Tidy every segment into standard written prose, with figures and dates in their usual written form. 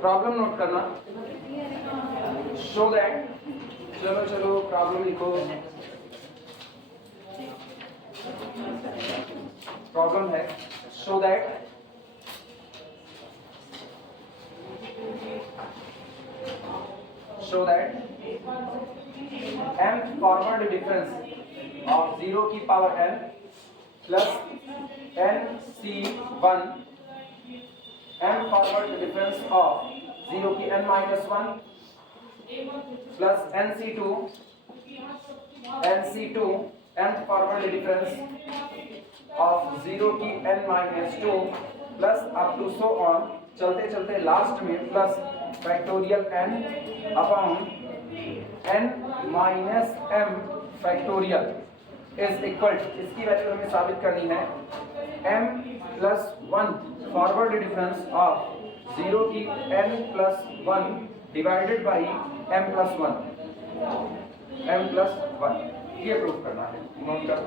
Problem note करना, show that, चलो problem लिखो। प्रॉब्लम है show that m forward difference of 0 की power n plus nc1 m forward difference of 0 की n minus 1 plus nc2 m forward difference of 0 की n minus 2 plus up to so on, चलते चलते last में plus factorial n upon n minus m factorial is equal, इसकी value हमें साबित करनी है m plus 1 forward difference of 0 की n plus 1 divided by m plus 1, ये प्रूफ करना है। नोट कर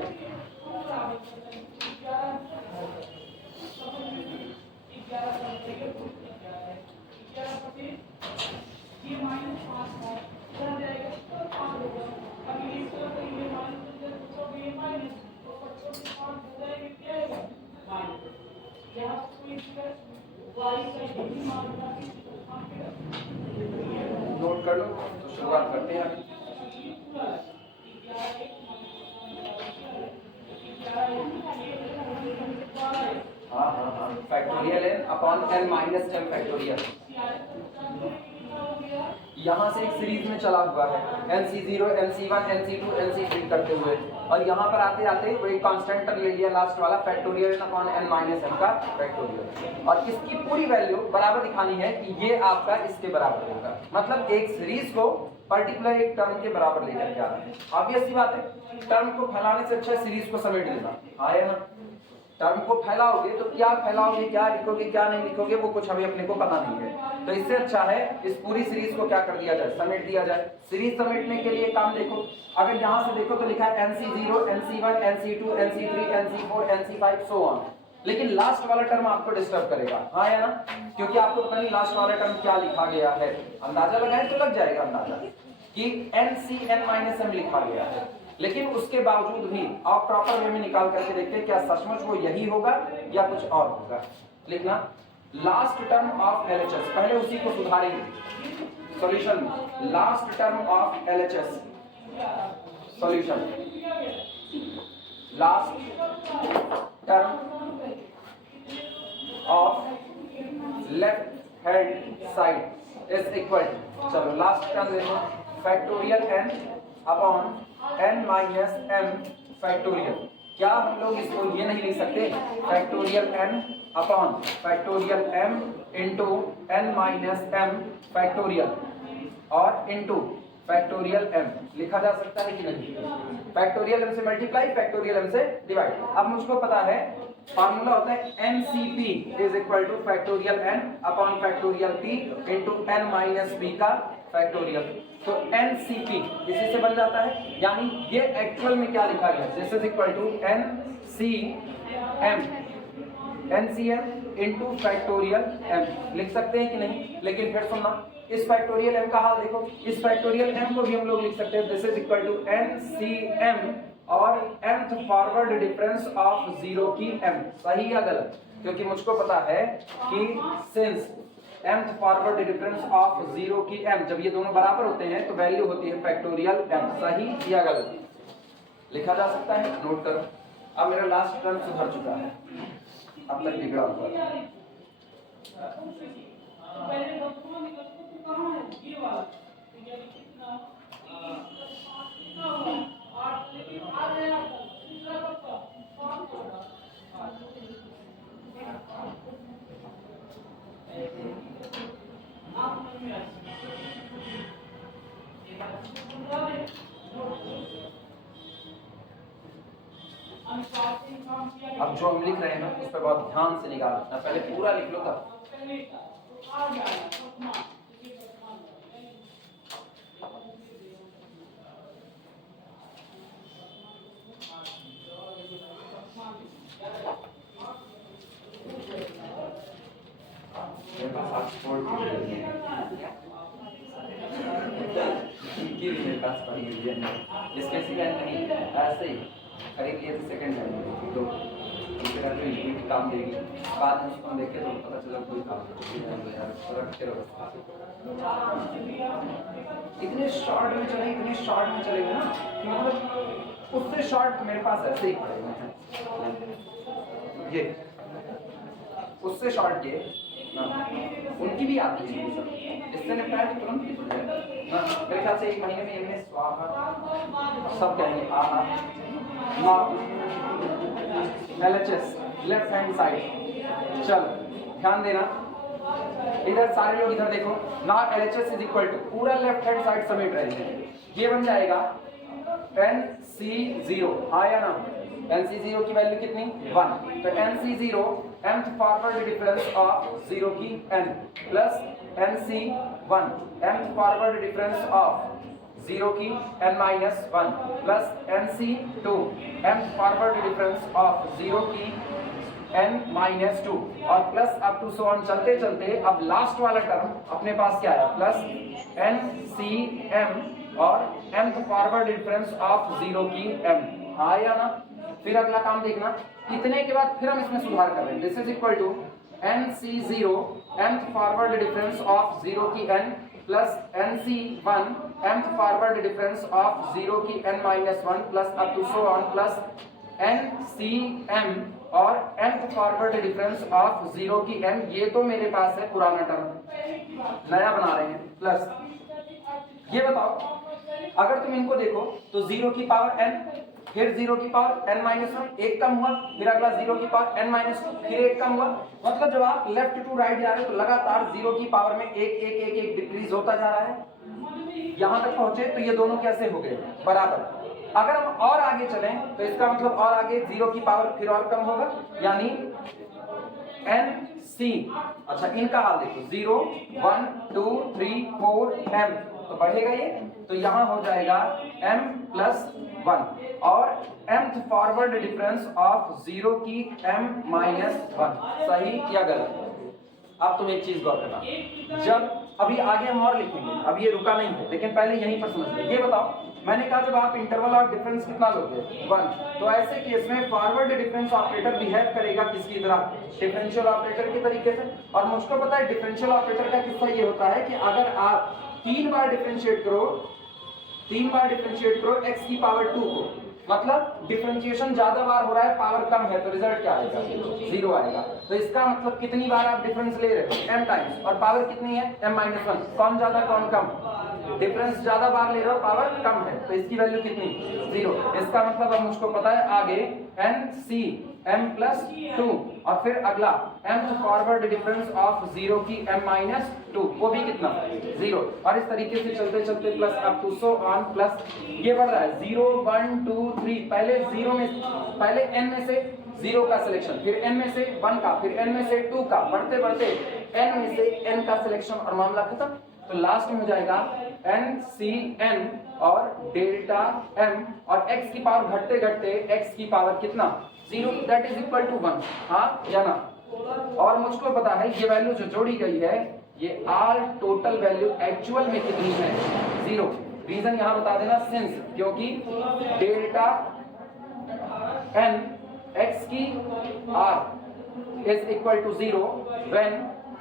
नोट कर लो, तो शुरुआत करते हैं अभी। हाँ factorial n upon n minus m factorial, यहाँ से एक सीरीज में चला हुआ है nc0 nc1 nc2 nc3 करते हुए, और यहाँ पर आते आते वही कांस्टेंट टर्म ले लिया लास्ट वाला factorial upon n minus m का फैक्टोरियल, और इसकी पूरी वैल्यू बराबर दिखानी है कि ये आपका इसके बराबर होगा, मतलब एक सीरीज को पर्टिकुलर एक टर्म के बराबर लेकर के आ रहे हैं। ऑब्वियस सी बात है, टर्म को फैलाने से अच्छा सीरीज को समेट लेना, आया ना। टर्म को फैलाओगे तो क्या फैलाओगे, क्या लिखोगे क्या नहीं लिखोगे, वो कुछ हमें अपने को पता नहीं है, तो इससे अच्छा है इस पूरी सीरीज को क्या कर दिया जाए, समेट दिया जाए। सीरीज समेटने के लिए काम देखो, अगर यहाँ से देखो तो लिखा है nc0 nc1 nc2 nc3 nc4 nc5 so on, लेकिन लास्ट वाला टर्म आपको डिस्टर्ब करेगा, हाँ या ना, क्योंकि आपको पता नहीं लास्ट वाला टर्म क्या लिखा गया है। अंदाजा लगाए तो लग जाएगा अंदाजा कि nc(n-m) लिखा गया है, लेकिन उसके बावजूद भी आप प्रॉपर वे में निकाल करके देखते हैं क्या सचमुच वो यही होगा या कुछ और होगा। लिखना लास्ट टर्म ऑफ LHS, पहले उसी को सुधारेंगे सॉल्यूशन में। Last term of LHS solution, last term of left hand side is equal, चलो लास्ट टर्म देखो factorial n upon n minus m factorial. क्या हम लोग इसको ये नहीं लिख सकते factorial n upon factorial m into n minus m factorial और इंटू फैक्टोरियल m लिखा जा सकता है कि नहीं? फैक्टोरियल m से मल्टीप्लाई फैक्टोरियल m से डिवाइड। अब मुझको पता है फार्मूला होता है NCP is equal to factorial n upon factorial p into n minus p का फैक्टोरियल, तो NCP इसी से बन जाता है, यानी ये एक्चुअल में क्या लिखा गया, this is equal to NCM into factorial m लिख सकते हैं कि नहीं? लेकिन फिर सुनना, इस फैक्टोरियल m का हाल देखो, इस फैक्टोरियल m को भी हम लोग लिख सकते हैं this is equal to NCM और nth फॉरवर्ड डिफरेंस ऑफ 0 की m, सही या गलत? क्योंकि मुझको पता है कि since nth forward difference of 0 की m, जब ये दोनों बराबर होते हैं तो वैल्यू होती है फैक्टोरियल m, सही या गलत? लिखा जा सकता है, नोट करो। अब मेरा लास्ट टर्म सुधर चुका है, अब तक बिगड़ा हुआ है। अब जो हम लिख रहे हैं ना उस पर बहुत ध्यान से निकाल रखना, पहले पूरा लिख लो तब। मेरे पास इसमें से क्या नहीं ऐसे ही खरीद लिए थे सेकंड हैंड तो फिर अगर यूनिट काम देगी बाद में उसको हम देखे तो पता चला कोई काम यार रख के रखो। इतने शॉर्ट में चले ना कि मतलब उससे शॉर्ट मेरे पास ऐसे ही पड़े हैं ये उससे शॉर्ट ये ना उनकी भी आती है इससे निपटाया तो तुरंत ही ना मेरे ख्याल से 1 महीने में इनमें स्वाहा सब कहेंगे आहा ना LHS लेफ्ट हैंड साइड। चल ध्यान देना इधर सारे लोग इधर देखो ना LHS इज इक्वल टू पूरा लेफ्ट हैंड साइड समेट रहे हैं ये बन जाएगा NC0 हाँ या ना NC0 की वैल्यू कितनी 1 तो NC0 nth forward difference of 0 की n plus NC1 nth forward difference of 0 की n minus 1 plus NC2 nth forward difference of 0 की n minus 2 और plus up to so on चलते चलते अब लास्ट वाला टर्म अपने पास क्या है प्लस NCM और nth फॉरवर्ड डिफरेंस ऑफ 0 की m हाँ या ना। फिर अगला काम देखना इतने के बाद फिर हम इसमें सुधार कर रहे हैं this is equal to NC0 nth forward difference of 0 की n plus NC1 nth forward difference of 0 की n minus 1 plus up to so on plus NCM और nth फॉरवर्ड डिफरेंस ऑफ 0 की m ये तो मेरे पास है पुराना टर्म नया बना रहे हैं प्लस ये बताओ अगर तुम इनको देखो तो 0 की पावर n फिर 0 की पावर n minus 1 एक कम हुआ फिर अगला 0 की पावर n minus 2 फिर एक कम हुआ मतलब जब आप लेफ्ट टू राइट जा रहे हो तो लगातार 0 की पावर में एक डिक्रीज होता जा रहा है यहां तक पहुंचे तो ये दोनों कैसे हो गए बराबर। अगर हम और आगे चलें तो इसका मतलब और आगे 0 की पावर फिर और कम होगा यानी NC अच्छा इनका हाल देखो 0 1 2 3 4 m तो बढ़ेगा ये तो यहां हो जाएगा m प्लस 1 और mth फॉरवर्ड डिफरेंस ऑफ 0 की m minus 1 सही या गलत। अब तुम एक चीज गौर करना जब अभी आगे हम और लिखेंगे अब ये रुका नहीं है लेकिन पहले यहीं पर समझ लो ये बताओ मैंने कहा जब आप इंटरवल और डिफरेंस कितना लोगे 1 तो ऐसे केस में फॉरवर्ड डिफरेंस ऑपरेटर बिहेव करेगा किसकी तरह डिफरेंशियल ऑपरेटर के तरीके से और मुझको पता है डिफरेंशियल ऑपरेटर का किस्सा ये होता है कि अगर आप 3 बार डिफरेंशिएट करो x की पावर 2 को मतलब डिफरेंशिएशन ज्यादा बार हो रहा है पावर कम है तो रिजल्ट क्या आएगा 0 आएगा तो इसका मतलब कितनी बार आप डिफरेंस ले रहे हो m टाइम्स और पावर कितनी है m minus 1 कौन ज्यादा कौन कम डिफरेंस ज्यादा बार ले रहे हो पावर कम है तो इसकी वैल्यू कितनी 0 इसका मतलब अब मुझको पता है आगे NCM plus 2 और फिर अगला mth फॉरवर्ड डिफरेंस ऑफ 0 की m minus 2 वो भी कितना 0 और इस तरीके से चलते चलते plus up to so on plus ये बढ़ रहा है 0 1 2 3 पहले n में से 0 का सिलेक्शन फिर n में से 1 का फिर n में से 2 का बढ़ते बढ़ते n में से n का सिलेक्शन और मामला खत्म तो लास्ट में हो जाएगा NCN और डेल्टा m और x की पावर घटते घटते x की पावर कितना 0 दैट इज इक्वल टू 1 हाँ या ना। और मुझको पता है ये वैल्यू जो जोड़ी गई है ये आर टोटल वैल्यू एक्चुअल में कितनी है 0 रीजन यहां बता देना सिंस क्योंकि डेल्टा n x की r is equal to 0 when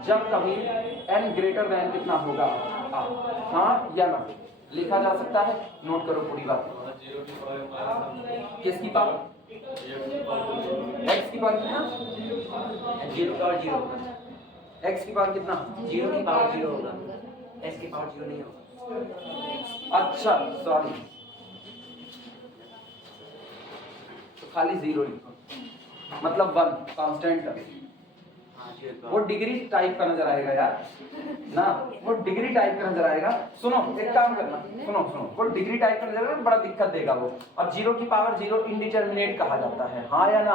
जब कभी n ग्रेटर देन कितना होगा हाँ या ना लिखा जा सकता है नोट करो पूरी बात किसकी पावर x की पावर कितना 0 का 0 x की पावर कितना 0 की पावर 0 होगा x की पावर 0 नहीं होगा अच्छा सॉरी तो खाली 0 लिखो मतलब 1 कांस्टेंट वो डिग्री टाइप का नजर आएगा यार ना वो डिग्री टाइप का नजर आएगा सुनो एक काम करना सुनो वो डिग्री टाइप का नजर आएगा बड़ा दिक्कत देगा वो और 0 की पावर 0 इंडिटरमिनेट कहा जाता है हाँ या ना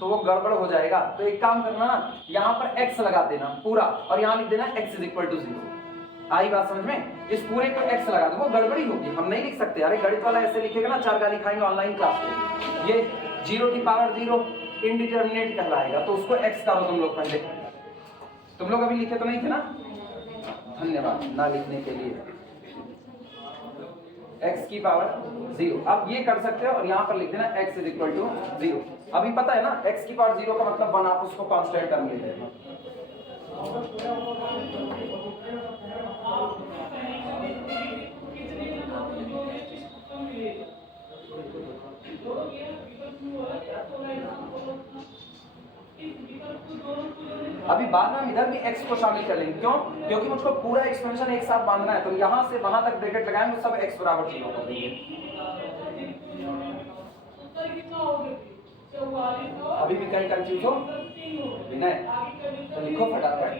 तो वो गड़बड़ हो जाएगा तो एक काम करना ना यहाँ पर x लगा देना पूरा और यहाँ लिख देना x इज इक्वल टू 0 आई बात समझ में इस पूरे को x लगा दो वो गड़बड़ी होगी हम नहीं लिख सकते अरे गणित वाला ऐसे लिखेगा ना 4 गाली खाएंगे ऑनलाइन क्लास में ये 0 की पावर 0 इंडिटरमिनेट कहलाएगा तो उसको x करो तुम लोग पहले तुम लोग अभी लिखे तो नहीं थे ना? धन्यवाद ना लिखने के लिए। x की पावर 0, अब ये कर सकते हो और यहाँ पर लिख देना x इज इक्वल टू 0। अभी पता है ना x की पावर 0 का मतलब 1, आप उसको कांस्टेंट टर्म ले लेना। अभी बाद में हम इधर भी x को शामिल कर लेंगे, क्यों? क्योंकि मुझको पूरा एक्सपेंशन एक साथ बांधना है, तो यहाँ से वहां तक ब्रैकेट लगाएंगे, सब x बराबर 0 कर देंगे। अभी भी कहीं कंफ्यूज हो विनय तो लिखो फटाफट,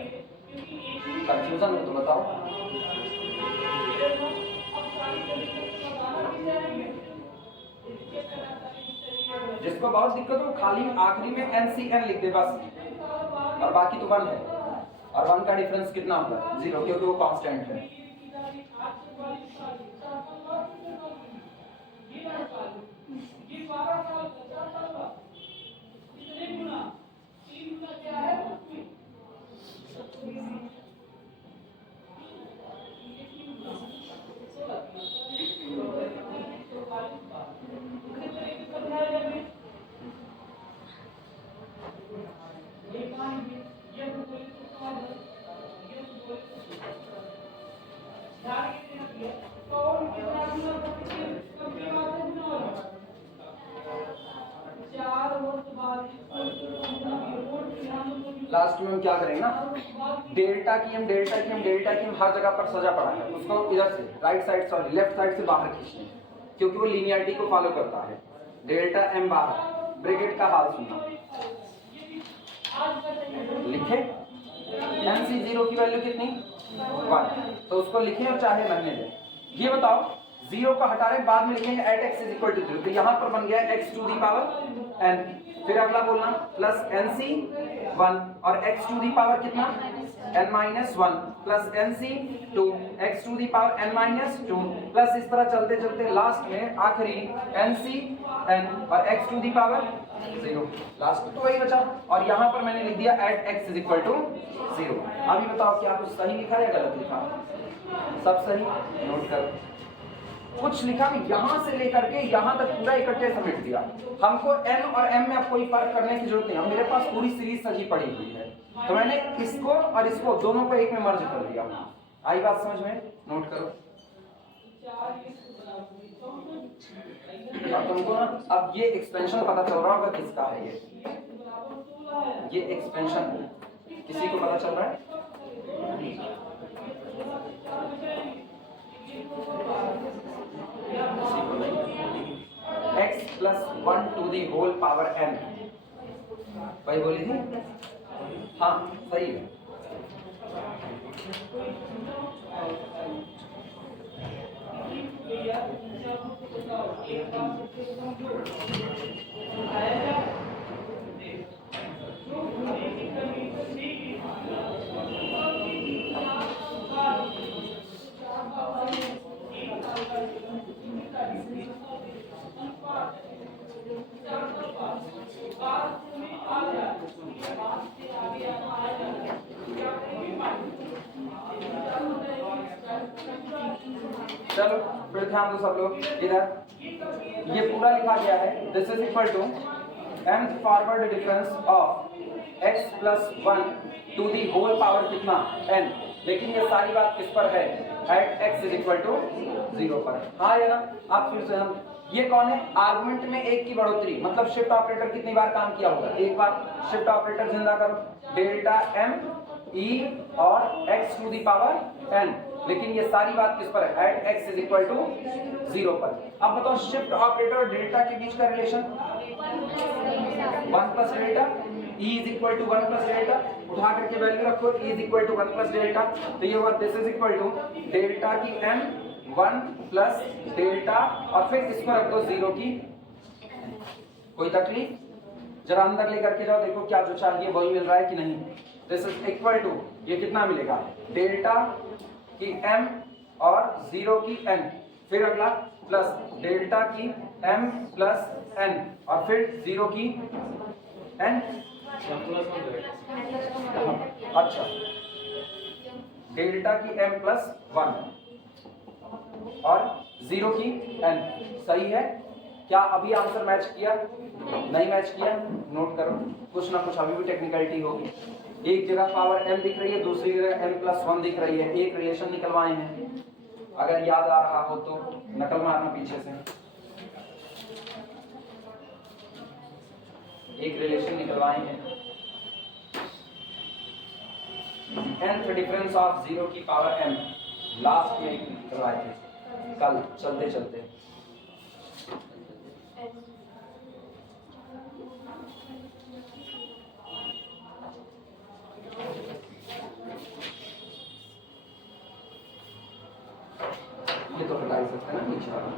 कंफ्यूजन हो तो बताओ। जिसको बहुत दिक्कत हो खाली आखिरी में NCN लिख दे बस, और बाकी तो 1 है, और 1 का डिफरेंस कितना होगा? 0, क्योंकि वो कांस्टेंट है। लास्ट में हम क्या करेंगे ना, डेल्टा की हम हर जगह पर सजा पड़ा है, उसको इधर से right side sorry left side से बाहर खींचना है, क्योंकि वो लीनियरिटी को फॉलो करता है। डेल्टा m बाहर, ब्रैकेट का हाल सुनना, लिखे NC0 की वैल्यू कितनी? 1, तो उसको लिखें और चाहे रहने दें। ये बताओ 0 का हटा रहे, बाद में लिखेंगे at x is equal to 0, तो यहाँ पर बन गया x to the power n, फिर अगला बोलना प्लस NC1 और x टू दी पावर कितना? n-1 plus NC2 x to the power n-2 plus इस तरह चलते चलते लास्ट में आखिरी NCn और x to the power 0, last तो वही बचा, और यहाँ पर मैंने लिख दिया at x is equal to 0। अभी बताओ क्या कुछ सही लिखा या गलत लिखा? सब सही, नोट करो। कुछ लिखा भी यहाँ से लेकर के यहाँ तक पूरा इकट्ठे समेट दिया। हमको n और m में अब कोई फर्क करने की जरूरत नहीं है, मेरे पास पूरी सीरीज सजी पड़ी हुई है, तो मैंने इसको और इसको दोनों को एक में मर्ज कर दिया। आई बात समझ में? नोट करो। अब तुमको ना अब ये एक्सपेंशन पता चल रहा होगा किसका है, ये एक्सपेंशन किसी को पता चल रहा है? x plus 1 to the whole power n, वही बोली थी? हाँ सही है। चलो फिर ध्यान दो सब लोग इधर, ये पूरा लिखा गया है this is equal to mth forward difference of x plus 1 to the whole power कितना? n, लेकिन ये सारी बात किस पर है? At x is equal to 0 पर। हाँ या ना? आप फिर से हम ये कौन है? आर्गुमेंट में 1 की बढ़ोतरी, मतलब शिफ्ट ऑपरेटर कितनी बार काम किया होगा? एक बार। शिफ्ट ऑपरेटर जिंदा करो, डेल्टा m e और x to the power n, लेकिन ये सारी बात किस पर है? At x is equal to 0 पर। अब बताओ शिफ्ट ऑपरेटर और डेल्टा के बीच का relation 1 plus delta, e is equal to 1 plus delta, उठा करके वैल्यू रखो, e is equal to 1 plus delta, तो ये हुआ this is equal to delta की m 1 प्लस डेल्टा, और फिर इसको रख दो 0 की। कोई तकलीफ? जरा अंदर लेकर के जाओ, देखो क्या जो चाहिए वही मिल रहा है कि नहीं। दिस इज इक्वल टू, ये कितना मिलेगा? डेल्टा की m और 0 की n, फिर अगला प्लस डेल्टा की m प्लस n और फिर 0 की n, अच्छा, डेल्टा की m प्लस 1 और 0 की n, सही है क्या? अभी आंसर मैच किया? नहीं मैच किया? नोट करो, कुछ ना कुछ अभी भी टेक्निकलिटी होगी। एक जगह पावर m दिख रही है, दूसरी जगह m प्लस 1 दिख रही है, एक रिलेशन निकलवाए हैं, अगर याद आ रहा हो तो नकल मारना पीछे से। एक रिलेशन निकलवाए हैं, nth डिफरेंस ऑफ 0 की पावर m, लास्ट में निकलवाए थे कल चलते चलते। ये तो हटा ही सकते हैं ना नीचे वाला।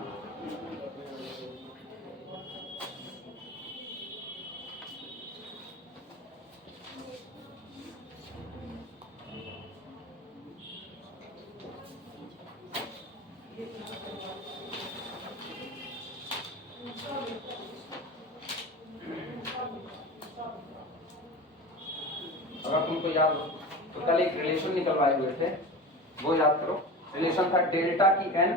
अगर तुमको याद हो तो कल एक रिलेशन निकलवाए हुए थे, वो याद करो। रिलेशन था डेल्टा की n,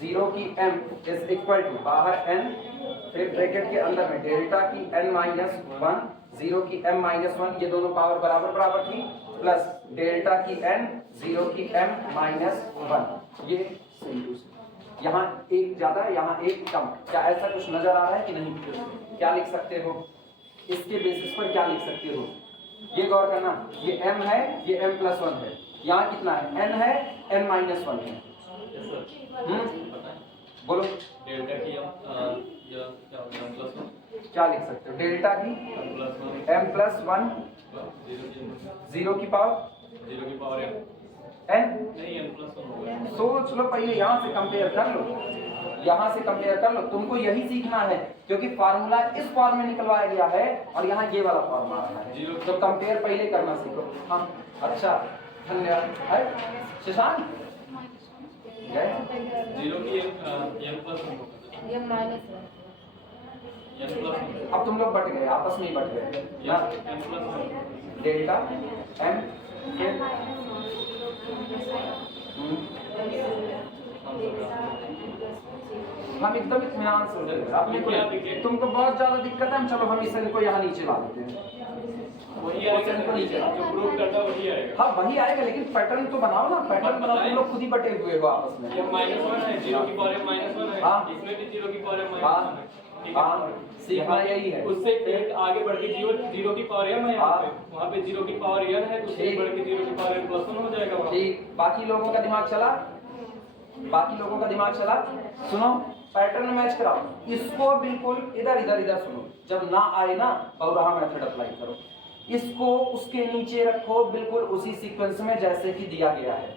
0 की m इज इक्वल टू बाहर n, फिर ब्रैकेट के अंदर में डेल्टा की n माइनस 1, 0 की m माइनस 1, ये दोनों पावर बराबर बराबर थी, प्लस डेल्टा की n, 0 की m माइनस 1। ये यहाँ एक ज्यादा, यहाँ एक कम, क्या ऐसा कुछ नजर आ रहा है कि नहीं? क्या लिख सकते हो इसके बेसिस पर, क्या लिख सकते हो ये गौर करना। ये m है, ये m प्लस 1 है, यहाँ कितना है? n है, n माइनस 1 है। बोलो डेल्टा की क्या लिख सकते हो? डेल्टा की m प्लस 1, 0 की पावर n, नहीं m प्लस 1 होगा। सोच लो पहले, यहाँ से कंपेयर कर लो, यहाँ से कंपेयर कर लो। तुमको यही सीखना है क्योंकि फार्मूला इस फॉर्म में निकलवाया गया है और यहाँ ये वाला फॉर्म आ रहा है, तो कंपेयर पहले करना सीखो। हाँ अच्छा, धन्यवाद। शशांक 0 की m प्लस 1 होगा। ये माइनस है। अब तुम लोग बट गए, आपस में ही बट गए ना। m प्लस 1 डेल्टा m के हम एकदम इत्मीनान से हो जाएगा। अपने को तुमको बहुत ज्यादा दिक्कत है, हम चलो हम इसे को यहाँ नीचे ला देते हैं, वही आएगा, जो प्रूव करता है वही आएगा। हाँ वही आएगा, लेकिन पैटर्न तो बनाओ ना, पैटर्न बनाओ। तुम लोग खुद ही बटे हुए हो आपस में। ये -1 है, 0 की पावर -1 है। हाँ। इसमें भी 0 की पावर -1 हाँ है। ठीक हाँ, है, सीखना यही है। उससे एक आगे बढ़ के 0 की पावर m है, वहाँ पे 0 की पावर n है, तो उससे बढ़ के 0 की पावर n प्लस 1 हो जाएगा वहाँ। ठीक, बाकी लोगों का दिमाग चला, बाकी लोगों का दिमाग चला। सुनो, पैटर्न मैच कराओ, इसको बिल्कुल इधर इधर इधर सुनो, जब ना आए ना बहुराहा मेथड अप्लाई करो, इसको उसके नीचे रखो बिल्कुल उसी सीक्वेंस में जैसे कि दिया गया है।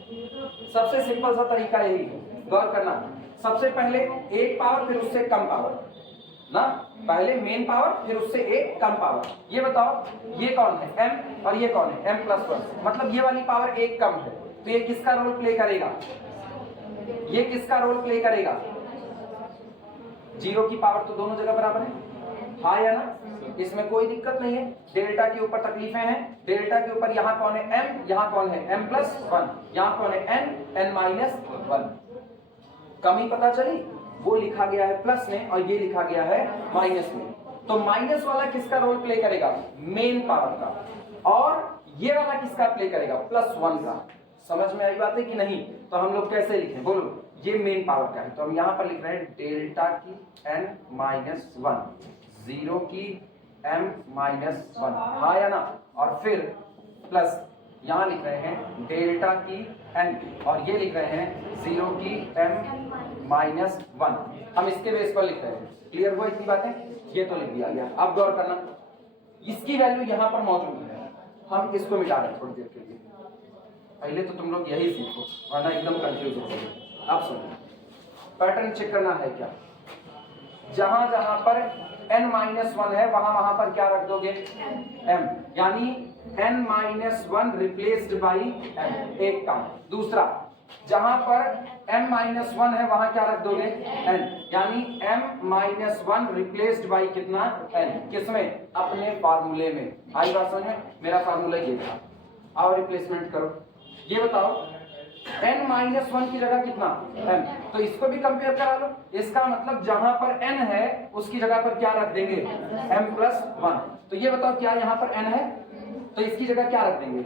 सबसे सिंपल सा तरीका यही है, गौर करना। सबसे पहले एक पावर, फिर उससे कम पावर ना, पहले मेन पावर, फिर उससे एक कम पावर। ये बताओ ये कौन है? m, और ये कौन है? m plus 1। मतलब ये वाली पावर एक कम है, तो ये किसका रोल प्ले करेगा? ये किसका रोल प्ले करेगा? 0 की पावर तो दोनों जगह बराबर है, हाँ या ना? इसमें कोई दिक्कत नहीं है। डेल्टा के ऊपर तकलीफें हैं, डेल्टा के ऊपर यहाँ कौन है? m, यहाँ कौन है? m प्लस 1, यहाँ कौन है? n minus 1। कमी पता चली? वो लिखा गया है प्लस में और ये लिखा गया है माइनस में। तो माइनस वाला किसका रोल प्ले करेगा? मेन पावर का। और ये वाला किसका प्ले करेगा? प्लस 1 का। समझ में आई बात है कि नहीं? तो हम लोग कैसे लिखें बोलो? ये मेन पावर का है, तो हम यहाँ पर लिख रहे हैं डेल्टा की n माइनस 1, 0 की m माइनस 1, हाँ या ना? और फिर प्लस यहाँ लिख रहे हैं डेल्टा की n, और ये लिख रहे हैं 0 की m माइनस 1। हम इसके बेस पर लिख रहे हैं। क्लियर हुआ इतनी बातें? ये तो लिख दिया गया। अब गौर करना, इसकी वैल्यू यहाँ पर मौजूद है, हम इसको मिटा रहे हैं थोड़ी देर के लिए। पहले तो तुम लोग यही सीखो, वरना एकदम कंफ्यूज हो जाओगे। अब सुनो, पैटर्न चेक करना है क्या? जहां जहां पर n माइनस 1 है वहां पर क्या रख दोगे? m, यानी n minus 1 replaced by m, एक काम। दूसरा, जहां पर m-1 है वहां क्या रख दोगे n, यानी m-1 रिप्लेस्ड बाई कितना n, किसमें अपने फार्मूले में। आई बात समझ में? मेरा फार्मूला ये था, आओ रिप्लेसमेंट करो। ये बताओ n-1 की जगह कितना m, तो इसको भी कंपेयर करा लो। इसका मतलब जहां पर n है उसकी जगह पर क्या रख देंगे m+1। तो ये बताओ क्या यहां पर n है तो इसकी जगह क्या रख देंगे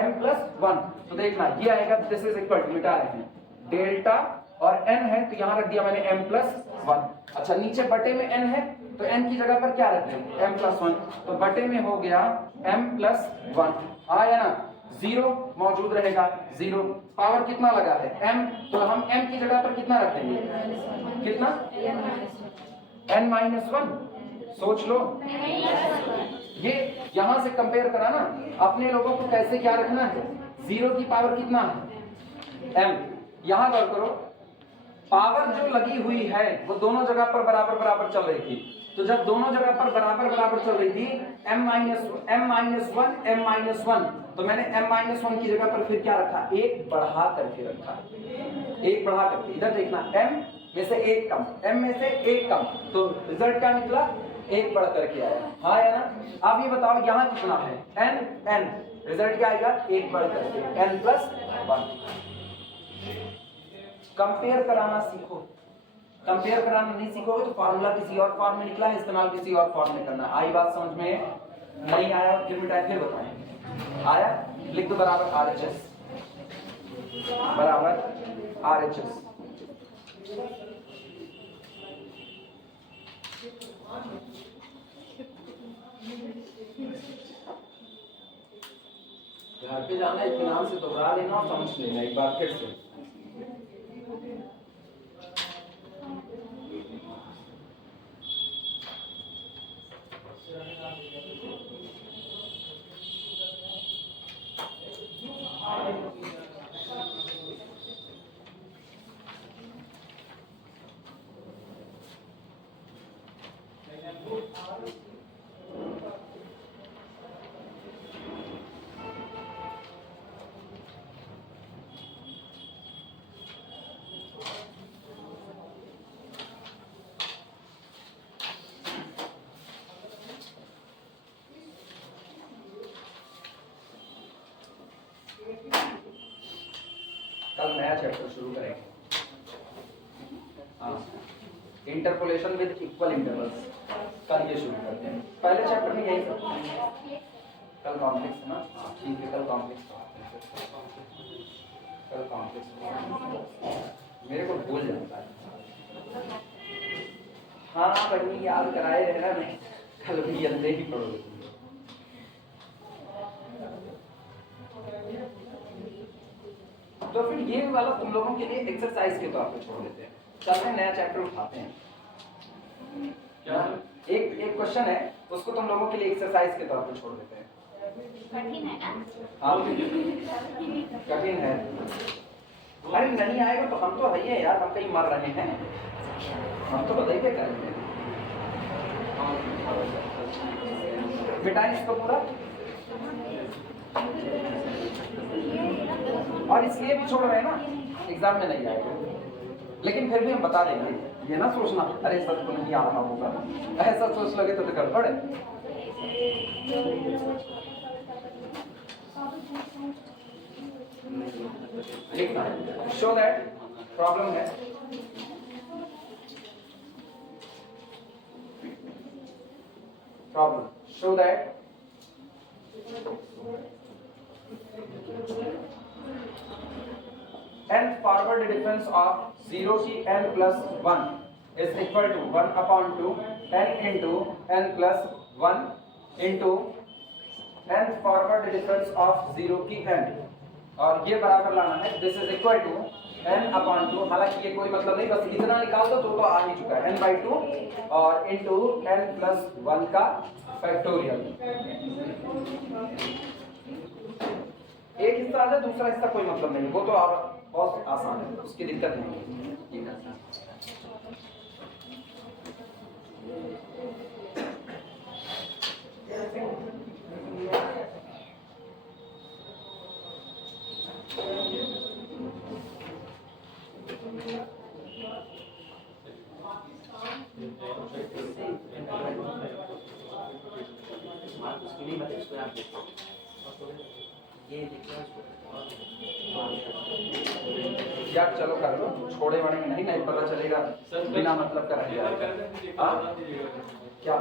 m+1। तो देखना ये आएगा, दिस इज इक्वल टू, मिटा रहे हैं, डेल्टा और n है तो यहां रख दिया मैंने m+1। अच्छा नीचे बटे में n है तो n की जगह पर क्या रख देंगे m+1, तो बटे में हो गया m+1। आया ना, जीरो मौजूद रहेगा, जीरो पावर कितना लगा है m, तो हम m की जगह पर कितना रख देंगे, कितना n-1। सोच लो, ये यहां से कंपेयर करा ना, अपने लोगों को कैसे क्या रखना है, जीरो की पावर कितना है m। यहां गौर करो, पावर जो लगी हुई है वो दोनों जगह पर बराबर बराबर चल रही थी। तो जब दोनों जगह पर बराबर बराबर चल रही थी m-1 तो मैंने m-1 की जगह पर फिर क्या रखा, एक बढ़ा करके रखा, एक बढ़ा करके। इधर देखना, m में से एक कम, m में से एक कम, तो रिजल्ट क्या निकला, एक बढ़ करके आया। हाँ या ना? अब ये बताओ यहाँ कितना है n, रिजल्ट क्या आएगा, एक बढ़ करके n+1। कंपेयर कराना सीखो, कंपेयर कराना नहीं सीखोगे तो फार्मूला किसी और फॉर्म में निकला है, इस्तेमाल किसी और फॉर्म में करना। आई बात समझ में? नहीं आया फिर मिटाए, फिर बताएं। आया, लिख दो बराबर RHS, बराबर RHS। घर पे जाना, इत्मीनान से दोहरा लेना और समझ लेना एक बार फिर से। कल नया चैप्टर शुरू करेंगे, हाँ, इंटरपोलेशन विद इक्वल इंटरवल्स, कल ये शुरू करते हैं। पहले चैप्टर में यही सब, कल कॉम्प्लेक्स है ना, हाँ ठीक है, कल कॉम्प्लेक्स, कल कॉम्प्लेक्स मेरे को भूल जाता है। हाँ बड़ी याद कराए रहना, नहीं कल भी जल्दी ही पढ़ोगे। तो फिर ये वाला तुम लोगों के लिए एक्सरसाइज के तौर पे छोड़ देते हैं। चलते हैं, नया चैप्टर उठाते हैं। क्या एक क्वेश्चन है, उसको तुम लोगों के लिए एक्सरसाइज के तौर पे छोड़ देते हैं। कठिन है ना? हाँ कठिन है। अरे नहीं आएगा तो हम तो है ही यार, हम कहीं मर रहे हैं, हम तो बधाई पे कर रहे हैं। मिटाएं इसको पूरा, और इसलिए भी छोड़ रहे हैं ना, एग्जाम में नहीं आएगा, लेकिन फिर भी हम बता देंगे। ये ना सोचना अरे सर को नहीं आ रहा होगा, ऐसा सोच लोगे तो गड़बड़ है। लिखना है, शो दैट प्रॉब्लम है, problem show that n forward difference of 0 की n+1 is equal to 1/2 n into n+1 into n forward difference of 0 की n, और ये बराबर लाना है, this is equal to n/2, हालांकि ये कोई मतलब नहीं, बस इतना निकाल दो तो आ ही चुका है, n/2 और इंटू n+1 का फैक्टोरियल। एक हिस्सा आ जाए, दूसरा हिस्सा कोई मतलब नहीं, वो तो और बहुत आसान है, उसकी दिक्कत नहीं है। या चलो कर लो, छोड़े बड़े नहीं, नहीं पता चलेगा बिना मतलब का रह जाएगा। हाँ? क्या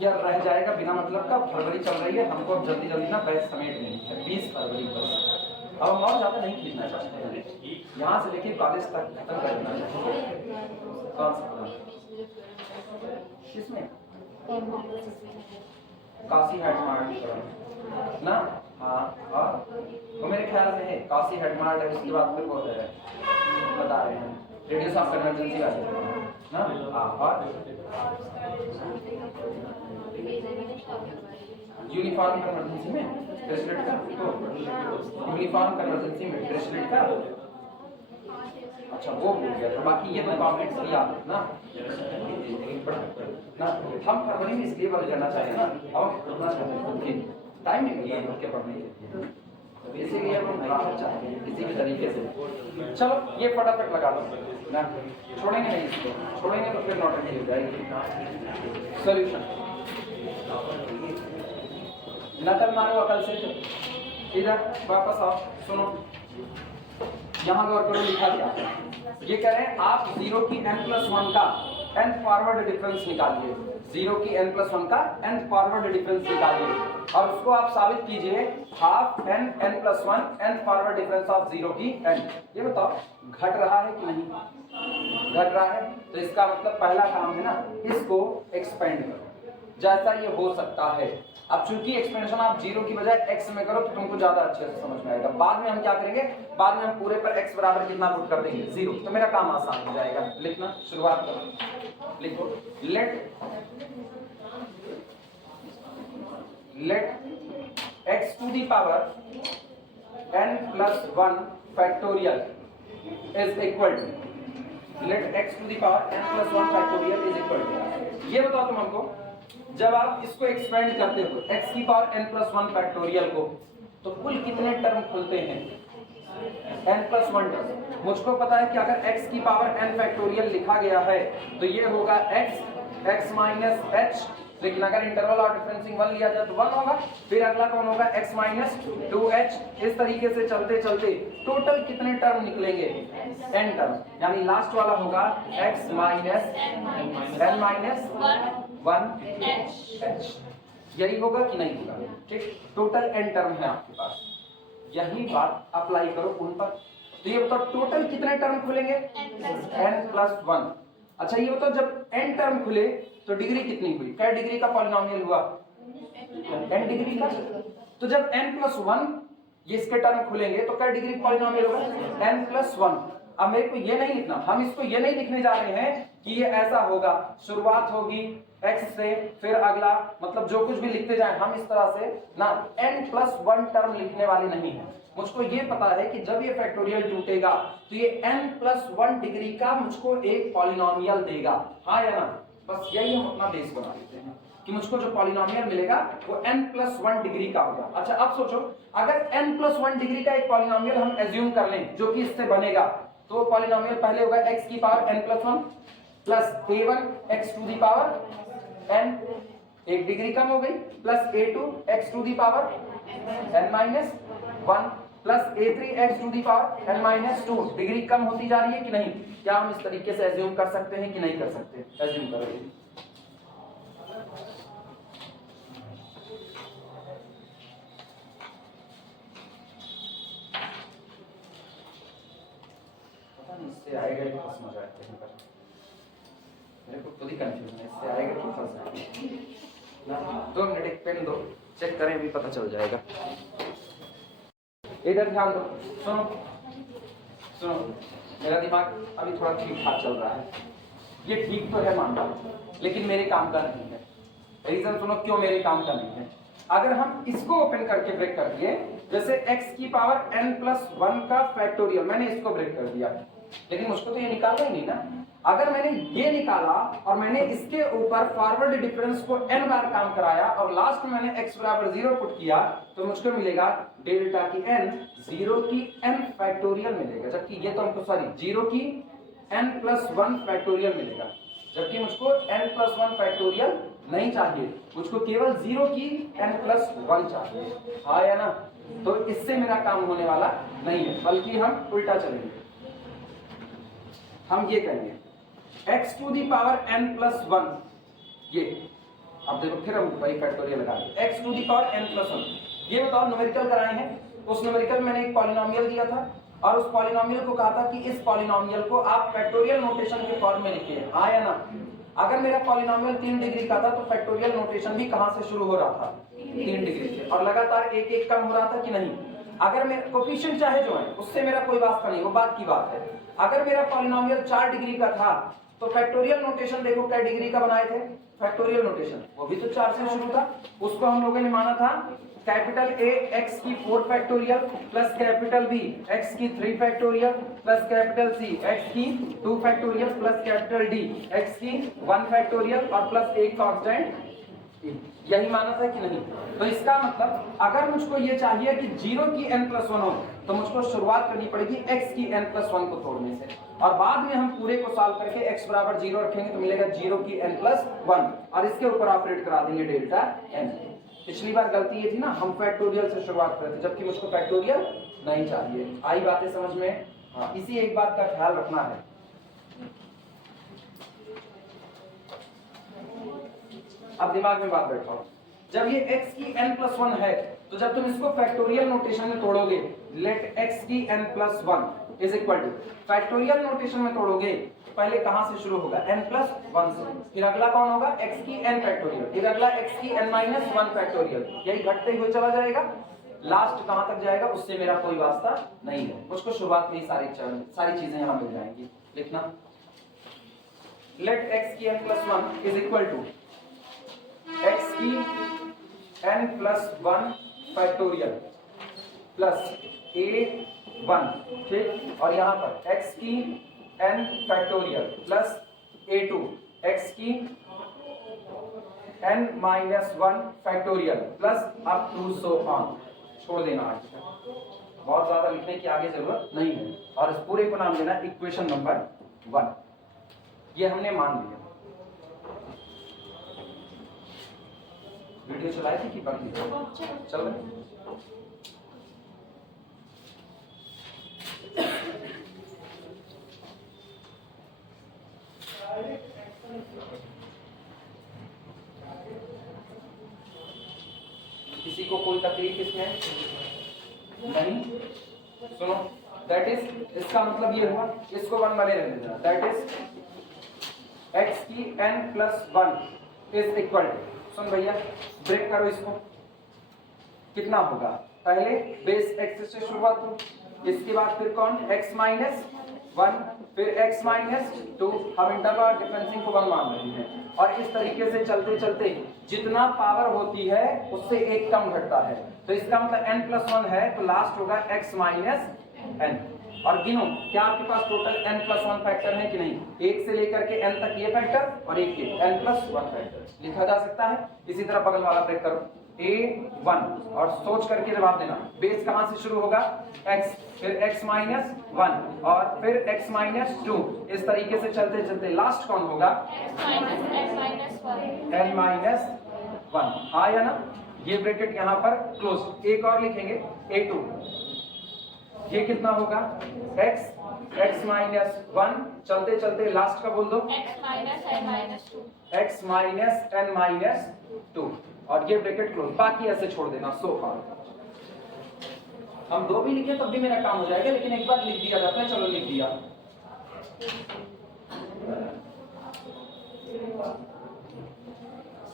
यार रह जाएगा बिना मतलब का। फरवरी चल रही है, हमको अब जल्दी जल्दी ना बैच समेट लेनी है, 20 फरवरी बस। अब हम और ज़्यादा नहीं खींचना चाहते हैं, यहाँ से लेके कॉलेज तक खत्म कर देना चाहते हैं। कौन सा किसमें? काशी हेडमार्ट ना? हाँ और वो मेरे ख्याल में है काशी हेडमार्ट है, उसके बाद फिर वो है बता रहे हैं रेडियस ऑफ कन्वर्जेंसी वाले ना? हाँ और यूनिफॉर्म कन्वर्जेंसी में ब्रेसलेट का, तो यूनिफॉर्म कन्वर्जेंसी में ब्रेसलेट का, अच्छा वो भूल गया था। बाकी ये तो कॉम्प्लेक्स भी याद है ना? हम फरवरी में इसलिए बदल करना चाहिए ना, हम पढ़ना चाहते हैं, टाइम नहीं मिलता है के पढ़ने के लिए, इसीलिए हम राहत चाहते हैं किसी भी तरीके से। चलो ये फटाफट लगा दो ना, छोड़ेंगे नहीं इसको, छोड़ेंगे तो फिर नौटंकी हो जाएगी। सॉल्यूशन नकल मारो अकल से, इधर वापस आओ, सुनो यहाँ गौर करो, लिखा गया ये कह रहे हैं आप 0 की n+1 का nth फॉरवर्ड डिफरेंस निकालिए, 0 की n+1 का nth फॉरवर्ड डिफरेंस निकालिए और उसको आप साबित कीजिए half n n+1 nth forward difference of 0 की n। ये बताओ घट रहा है कि नहीं? घट रहा है, तो इसका मतलब पहला काम है ना, इसको एक्सपेंड करो जैसा ये हो सकता है। अब चूंकि एक्सपेंशन आप 0 की बजाय x में करो तो तुमको ज्यादा अच्छे से समझ में आएगा। बाद में हम क्या करेंगे, बाद में हम पूरे पर x बराबर कितना पुट कर देंगे 0, तो मेरा काम आसान हो जाएगा। लिखना शुरुआत करो, लिखो let x to the power n+1 factorial is equal to, let x to the power n+1 factorial is equal to. ये बताओ तुम हमको, जब आप इसको एक्सपेंड करते हो x की पावर n+1 फैक्टोरियल को, तो कुल कितने टर्म खुलते हैं? n+1 term. मुझको पता है कि अगर x की पावर n फैक्टोरियल लिखा गया है तो ये होगा x माइनस h, लेकिन अगर इंटरवल और डिफरेंसिंग 1 लिया जाए तो 1 होगा, फिर अगला कौन होगा x माइनस 2h। इस तरीके से चलते चलते टोटल कितने टर्म निकलेंगे? n टर्म, यानी लास्ट वाला होगा x minus n minus 1h। यही होगा कि नहीं होगा? ठीक, टोटल n टर्म है आपके पास, यही बात अप्लाई करो उन पर। तो ये बताओ टोटल कितने टर्म खुलेंगे? n+1। अच्छा ये बताओ जब n टर्म खुले तो डिग्री कितनी हुई? क्या डिग्री का पॉलिनोमियल हुआ? n डिग्री का। तो जब n+1 ये इसके टर्म खुलेंगे तो क्या डिग्री पॉलिनोमियल होगा? n+1। अब मेरे को ये नहीं लिखना, हम इसको ये नहीं लिखने जा रहे हैं कि ये ऐसा होगा, शुरुआत होगी x से, फिर अगला, मतलब जो कुछ भी लिखते जाए हम इस तरह से ना, n+1 टर्म लिखने वाले नहीं है। मुझको ये पता है कि जब ये फैक्टोरियल टूटेगा तो ये n+1 डिग्री का मुझको एक पॉलिनोमियल देगा, हाँ या ना? बस यही हम अपना बेस बना लेते हैं कि मुझको जो पॉलिनोमियल मिलेगा वो n+1 डिग्री का होगा। अच्छा अब सोचो, अगर n+1 डिग्री का एक पॉलिनोमियल हम एज्यूम कर लें जो कि इससे बनेगा, तो पॉलिनोमियल पहले होगा x की power n+1 plus a1 x to the power n, एक डिग्री कम हो गई, plus a2 x to the power n-1 plus a3 x to the power n-2। Degree कम होती जा रही है कि नहीं? क्या हम इस तरीके से एज्यूम कर सकते हैं कि नहीं कर सकते? एज्यूम करोगे। पता नहीं इससे आएगा कि फंस ना जाए, मेरे को खुद ही कंफ्यूजन है, इससे आएगा कि फंस जाएगा ना। 2 मिनट एक पेन दो, चेक करें, भी पता चल जाएगा। इधर ध्यान दो, सुनो सुनो, मेरा दिमाग अभी थोड़ा ठीक ठाक चल रहा है। ये ठीक तो है मानता हूं, लेकिन मेरे काम का नहीं है। रीजन सुनो क्यों मेरे काम का नहीं है। अगर हम इसको ओपन करके ब्रेक कर दिए, जैसे x की पावर n+1 का फैक्टोरियल, मैंने इसको ब्रेक कर दिया, लेकिन मुझको तो ये निकालना ही नहीं ना। अगर मैंने ये निकाला और मैंने इसके ऊपर फॉरवर्ड डिफरेंस को n बार काम कराया और लास्ट में मैंने x बराबर 0 पुट किया, तो मुझको मिलेगा डेल्टा की n 0 की n फैक्टोरियल मिलेगा, जबकि ये तो हमको सॉरी 0 की n+1 फैक्टोरियल मिलेगा, जबकि मुझको n+1 फैक्टोरियल नहीं चाहिए, मुझको केवल 0 की n+1 चाहिए, हाँ या ना? तो इससे मेरा काम होने वाला नहीं है, बल्कि हम उल्टा चलेंगे। हम ये करेंगे x to the power n plus 1, ये अब देखो फिर हम वही फैक्टोरियल लगा रहे x to the power n plus 1। ये बताओ न्यूमेरिकल कराए हैं, उस न्यूमेरिकल मैंने एक पॉलिनोमियल दिया था और उस पॉलिनोमियल को कहा था कि इस पॉलिनोमियल को आप फैक्टोरियल नोटेशन के फॉर्म में लिखिए, हाँ या ना। अगर मेरा पॉलिनोमियल 3 डिग्री का था तो फैक्टोरियल नोटेशन भी कहां से शुरू हो रहा था, 3 डिग्री से, और लगातार एक एक कम हो रहा था कि नहीं। अगर मेरा कोफिशिएंट चाहे जो है उससे मेरा कोई वास्ता नहीं, वो बात की बात है। अगर मेरा पॉलिनोमियल 4 डिग्री का था तो फैक्टोरियल नोटेशन देखो क्या डिग्री का बनाए थे, फैक्टोरियल नोटेशन वो भी तो 4 से शुरू था। उसको हम लोगों ने माना था कैपिटल A x की 4 factorial plus capital B x की 3 factorial plus capital C x की 2 factorial plus capital D x की 1 फैक्टोरियल और प्लस एक कांस्टेंट, यही माना था कि नहीं। तो इसका मतलब अगर मुझको ये चाहिए कि 0 की n+1 हो तो मुझको शुरुआत करनी पड़ेगी x की n+1 को तोड़ने से, और बाद में हम पूरे को सॉल्व करके x बराबर 0 रखेंगे तो मिलेगा 0 की n+1 और इसके ऊपर ऑपरेट करा देंगे डेल्टा n। पिछली बार गलती ये थी ना, हम फैक्टोरियल से शुरुआत करते जबकि मुझको फैक्टोरियल नहीं चाहिए। आई बातें समझ में? हाँ, इसी एक बात का ख्याल रखना है। अब दिमाग में बात बैठाओ, जब ये x की n+1 है तो जब तुम इसको फैक्टोरियल नोटेशन में तोड़ोगे, लेट x की n+1 is equal to, factorial notation में तोड़ोगे पहले कहां से शुरू होगा, n+1 से, फिर अगला कौन होगा x की n फैक्टोरियल, फिर अगला x की n-1 फैक्टोरियल, यही घटते हुए चला जाएगा। लास्ट कहां तक जाएगा उससे मेरा कोई वास्ता नहीं है, उसको शुरुआत में ही सारी चीजें यहां मिल जाएंगी। लिखना, लेट x की n+1 is equal to x की n+1 फैक्टोरियल प्लस a1, ठीक, और यहाँ पर x की n factorial plus a2, x की n-1 factorial plus up to so on. छोड़ देना आज तक, बहुत ज्यादा लिखने की आगे जरूरत नहीं है, और इस पूरे को नाम देना इक्वेशन नंबर 1। ये हमने मान लिया। वीडियो चलाई थी कि बंद थी? चल रही? किसी को कोई तकलीफ इसमें नहीं? सुनो, दैट इज, इसका मतलब ये हुआ, इसको 1 बने रहने देना, दैट इज x की n+1 इज इक्वल टू, सुन भैया ब्रेक करो इसको, कितना होगा, पहले बेस x से शुरुआत हो, इसके बाद फिर कौन, x-1, फिर x-2, हम इंटरवल डिफरेंसिंग को 1 मान रहे हैं, और इस तरीके से चलते चलते जितना पावर होती है उससे एक कम घटता है। तो इसका मतलब n+1 है तो लास्ट होगा x-n, और गिनो क्या आपके पास टोटल n+1 फैक्टर है कि नहीं, 1 से लेकर के n तक ये फैक्टर और एक ये n+1 फैक्टर लिखा जा सकता है। इसी तरह बगल वाला ब्रेक करो, a1, और सोच करके जवाब देना, बेस कहां से शुरू होगा, x, फिर x-1 और फिर x-2, इस तरीके से चलते चलते लास्ट कौन होगा, n-1, आया ना। ये ब्रैकेट यहाँ पर क्लोज। एक और लिखेंगे a2, ये कितना होगा, x-1, चलते चलते लास्ट का बोल दो, x-n-2, और ये ब्रैकेट क्लोज, बाकी ऐसे छोड़ देना। सो हम 2 भी लिखे तब भी मेरा काम हो जाएगा, लेकिन एक बार लिख दिया जाता है, चलो लिख दिया।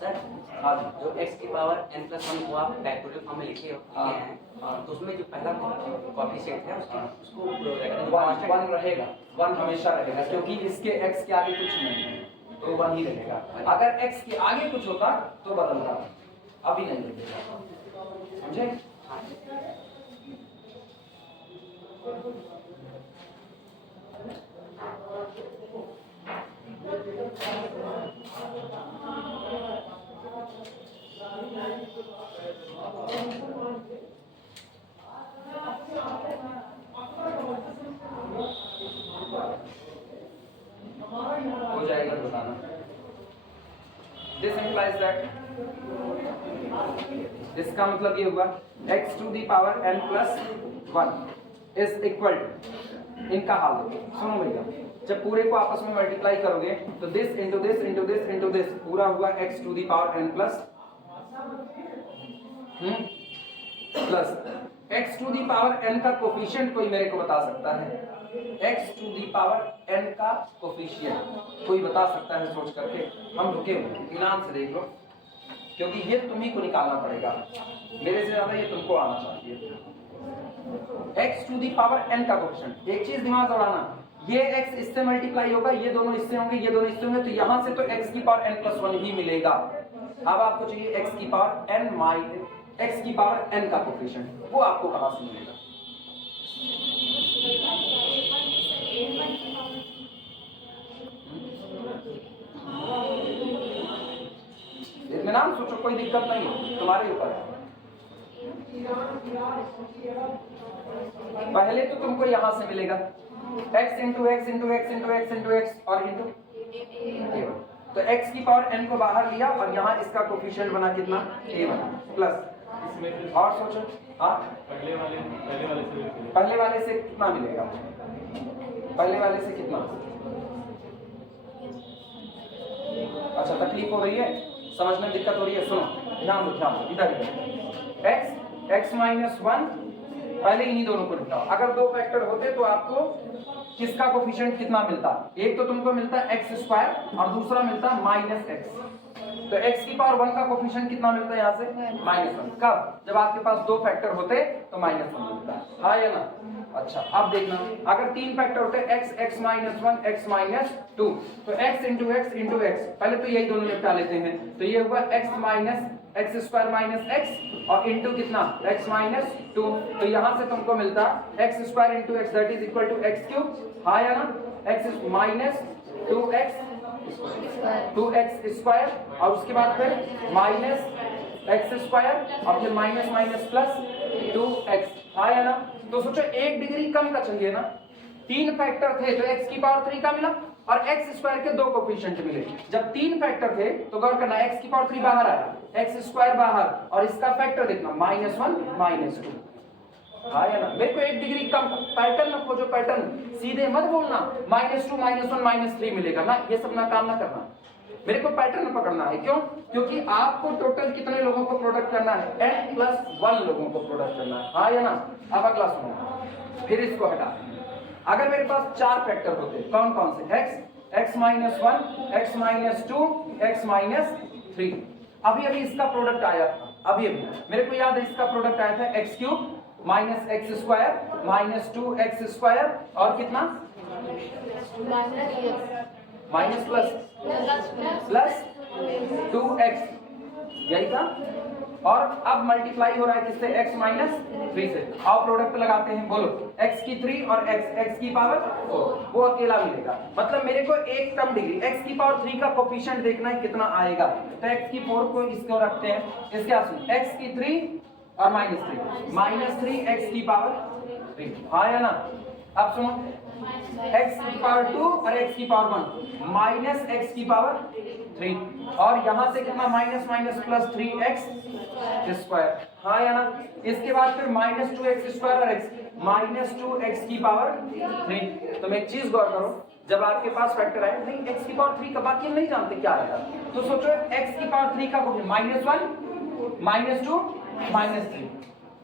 सर, हाँ जी, जो x की पावर n+1 को आप फैक्टोरियल फॉर्म में लिखे हैं, तो उसमें जो पहला कोएफिशिएंट है उसको 1 रहेगा, 1 हमेशा रहेगा, क्योंकि इसके x के आगे कुछ नहीं है तो 1 ही रहेगा। अगर x के आगे कुछ होता तो बदलता, अभी नहीं बदलेगा, समझे? हो जाएगा बताना। This implies that इसका मतलब ये हुआ x to the power n plus 1 is equal to, इनका हाल देखो, सुनो भैया, जब पूरे को आपस में मल्टीप्लाई करोगे तो this into this into this into this पूरा हुआ x to the power n plus x to the power n का कोफिशिएंट कोई मेरे को बता सकता है? x to the power n का कोफिशिएंट कोई बता सकता है? सोच करके हम रुके हुए, इनाम से देख लो, क्योंकि ये तुम्ही को निकालना पड़ेगा, मेरे से ज्यादा ये तुमको आना चाहिए। x to the power n का कोफिशिएंट, एक चीज दिमाग दौड़ाना, ये x इससे मल्टीप्लाई होगा, ये दोनों इससे होंगे, ये दोनों इससे होंगे, तो यहां से तो x की पावर n प्लस 1 ही मिलेगा। अब आपको चाहिए x की पावर n माइनस x की पावर n का कोफिशिएंट, वो आपको कहां से मिलेगा? इत्मीनान सोचो, कोई दिक्कत नहीं है, तुम्हारे ऊपर है। पहले तो तुमको यहां से मिलेगा x into x into x into x into x और इंटू a1, तो x की पावर n को बाहर लिया और यहाँ इसका कोफिशिएंट बना कितना? a1 प्लस, और सोचो, हाँ पहले वाले से कितना मिलेगा? पहले वाले से कितना? अच्छा, तकलीफ हो रही है, समझने में दिक्कत हो रही है, सुनो ध्यान दो, इधर x माइनस 1, पहले इन्हीं दोनों को निकालो। अगर दो फैक्टर होते तो आपको किसका कोफिशिएंट कितना मिलता? एक तो तुमको मिलता x स्क्वायर और दूसरा मिलता माइनस x, तो x की पावर 1 का कोफिशिएंट कितना मिलता है यहाँ से? -1। कब? जब आपके पास दो फैक्टर होते तो -1 मिलता है, हाँ या ना? अच्छा, अब देखना, अगर तीन फैक्टर होते x x minus 1 x minus 2, तो x into x into x, पहले तो यही दोनों निपटा लेते हैं, तो ये हुआ x minus x square minus x और इंटू कितना? x माइनस 2, तो यहाँ से तुमको मिलता x square into x that is equal to x cube, हाँ या ना? x माइनस 2x स्क्वायर और उसके बाद फिर माइनस x स्क्वायर और फिर माइनस माइनस प्लस 2x, हाँ या ना? तो सोचो 1 डिग्री कम का चाहिए ना, तीन फैक्टर थे तो x की पावर 3 का मिला और x स्क्वायर के दो कोफिशिएंट मिले। जब तीन फैक्टर थे तो गौर करना, x की पावर 3 बाहर आया, x स्क्वायर बाहर और इसका फैक्टर देखना -1 -2, हाँ या ना? मेरे को 1 डिग्री कम, पैटर्न में खोजो, पैटर्न सीधे मत बोलना -2 -1 -3 मिलेगा ना, ये सब ना काम ना करना, मेरे को पैटर्न पकड़ना है। क्यों? क्योंकि आपको टोटल कितने लोगों को प्रोडक्ट करना है? n प्लस 1 लोगों को प्रोडक्ट करना है, हाँ या ना? अब अगला सुनो, फिर इसको हटा, अगर मेरे पास चार फैक्टर होते, कौन कौन से? x minus 1 x minus 2 x minus 3, अभी अभी इसका प्रोडक्ट आया था, अभी अभी मेरे को याद है इसका प्रोडक्ट आया था x cube minus x square minus 2x square और कितना? माइनस प्लस 2x, यही था। और अब मल्टीप्लाई हो रहा है किससे? x माइनस 3 से। आओ प्रोडक्ट लगाते हैं, बोलो x की 3 और x की पावर 4, वो अकेला मिलेगा। मतलब मेरे को एक कम डिग्री, x की पावर 3 का कोफिशिएंट देखना है कितना आएगा, तो x की 4 को इसको रखते हैं, इसके आंसू x की 3 और -3 x की पावर 3, हाँ या ना? अब सुनो, x की पावर 2 और x की पावर 1 माइनस x की पावर 3 और यहां से कितना? Minus minus plus 3x square, हाँ या ना? इसके बाद फिर -2x स्क्वायर और x माइनस 2x की पावर 3। तो मैं एक चीज गौर करो, जब आपके पास फैक्टर आए नहीं x की पावर 3 का, बाकी हम नहीं जानते क्या आएगा, तो सोचो x की पावर 3 का -1 -2 -3,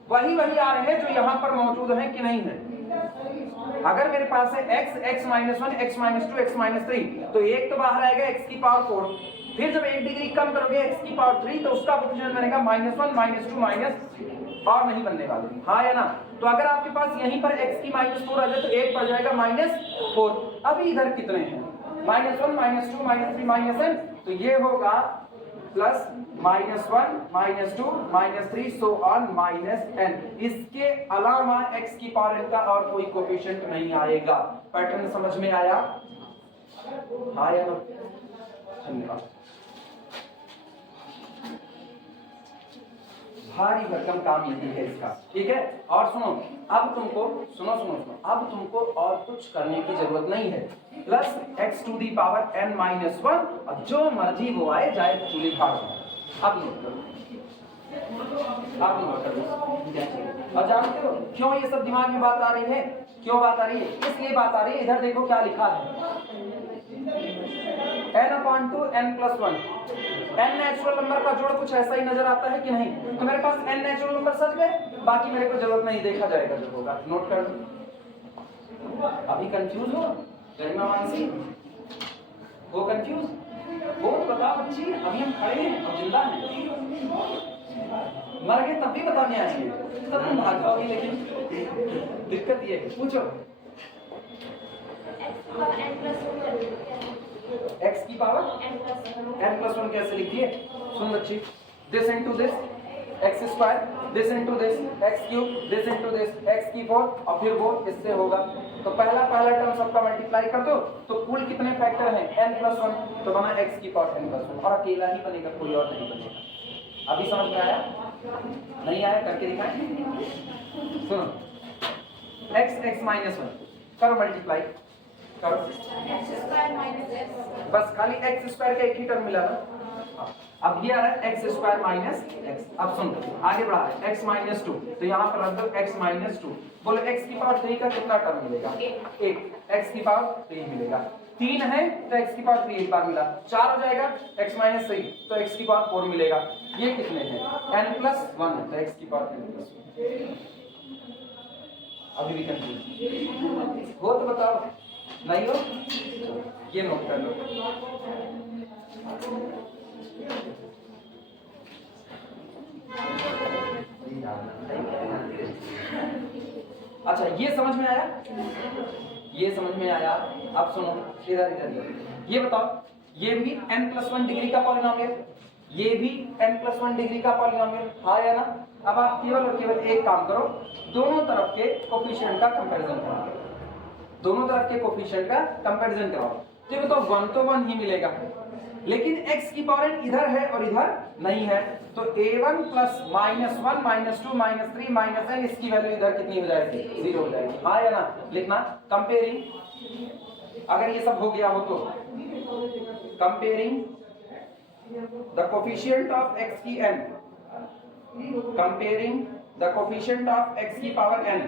वही आ रहे हैं जो यहाँ पर मौजूद हैं कि नहीं है? अगर मेरे पास है x minus 1 x minus 2 x minus 3, तो एक तो बाहर आएगा x की पावर 4, फिर जब 1 डिग्री कम करोगे x की पावर 3 तो उसका कोफिशिएंट बनेगा -1 -2 माइनस और नहीं बनने वाले, हाँ या ना? तो अगर आपके पास यहीं पर x की -4 आ जाए तो एक पड़ जाएगा -4। अभी इधर कितने हैं? -1 -2 -3 -n, तो ये होगा प्लस -1 -2 -3 सो ऑन -n। इसके अलावा x की पावर n का और कोई कोफिशिएंट नहीं आएगा। पैटर्न समझ में आया? हाँ या ना? धन्यवाद। भारी भरकम काम यही है इसका, ठीक है? और सुनो, अब तुमको सुनो, अब तुमको और कुछ करने की जरूरत नहीं है, plus x to the power n -1, अब जो मर्जी वो आए जाए चूली भाग। अब आप नोट कर लो। और जानते हो क्यों ये सब दिमाग में बात आ रही है? क्यों बात आ रही है? इसलिए बात आ रही है, इधर देखो क्या लिखा है, n/2 n+1। n natural number का जोड़ कुछ ऐसा ही नजर आता है कि नहीं? तो मेरे पास n नेचुरल नंबर सच गए, बाकी मेरे को जरूरत नहीं, देखा जाएगा जो होगा। नोट कर लो। अभी कंफ्यूज हो गरिमा मानसी? वो कंफ्यूज वो तो बताओ बच्ची, अभी हम खड़े हैं और जिंदा हैं, मर गए तब भी बताने आएंगे, तब तुम भाग जाओगी। लेकिन दिक्कत ये है, पूछो। x की पावर n+1 कैसे लिखिए? सुन बच्ची, this into this x², this into this x3, this into this x4, और फिर वो इससे होगा। तो पहला टर्म सबका मल्टीप्लाई कर दो, तो कुल कितने फैक्टर हैं? n+1, तो बना x⁴ n+1, और अकेला ही बनेगा, कोई और नहीं बनेगा। अभी समझ में आया? नहीं आया? करके दिखाएं। सुनो, x करो मल्टीप्लाई करो, बस खाली x² का एक ही टर्म मिला ना। अब ये आ रहा है x² - x। अब सुन आगे बढ़ा है x-2, तो यहाँ पर रख दो x-2। बोलो x⁴ का कितना टर्म मिलेगा? 1। x⁴ मिलेगा। 3 है तो x⁴ एक बार मिला, 4 हो जाएगा x-3, तो x⁴ मिलेगा। ये कितने हैं? n+1 है, तो x⁴ n+1। अभी भी कंफ्यूज हो तो बताओ, नहीं हो? ये नोट कर लो। अच्छा, ये समझ में आया? ये समझ में आया? अब सुनो, इधर ये बताओ, ये भी n+1 डिग्री का पॉलिनोमियल, ये भी n+1 डिग्री का पॉलिनोमियल, हाँ या ना? अब आप केवल और केवल एक काम करो, दोनों तरफ के कोफिशिएंट का कंपैरिजन कराओ, दोनों तरफ के कोफिशिएंट का कंपैरिजन कराओ। तो ये बताओ 1 तो 1 ही मिलेगा, लेकिन x⁴ इधर है और इधर नहीं है, तो a1 प्लस -1 -2 -3 -n, इसकी वैल्यू इधर कितनी हो जाएगी? 0 हो जाएगी, हाँ या ना? लिखना कंपेयरिंग, अगर ये सब हो गया हो तो comparing the coefficient of x की n, comparing the coefficient of x⁴n,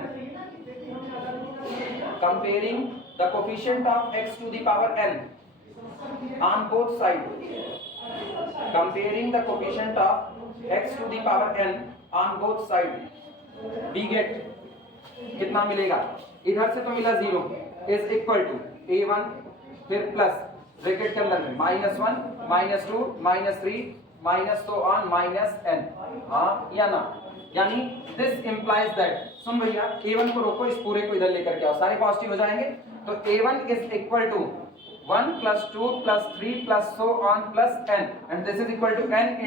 comparing the coefficient of x⁴n on both sides, comparing the coefficient of x⁴n on both sides, we get कितना मिलेगा? इधर से तो मिला 0 is equal to a1, फिर plus bracket के अंदर में -1 -2 -3 माइनस तो ऑन -n, हाँ या ना? यानी दिस इंप्लाइज दैट, सुन भैया, a1 को रोको, इस पूरे को इधर लेकर के आओ, सारे पॉजिटिव हो जाएंगे। तो a1 is equal to 1 + 2 + 3 + so on + n, and this is equal to n ×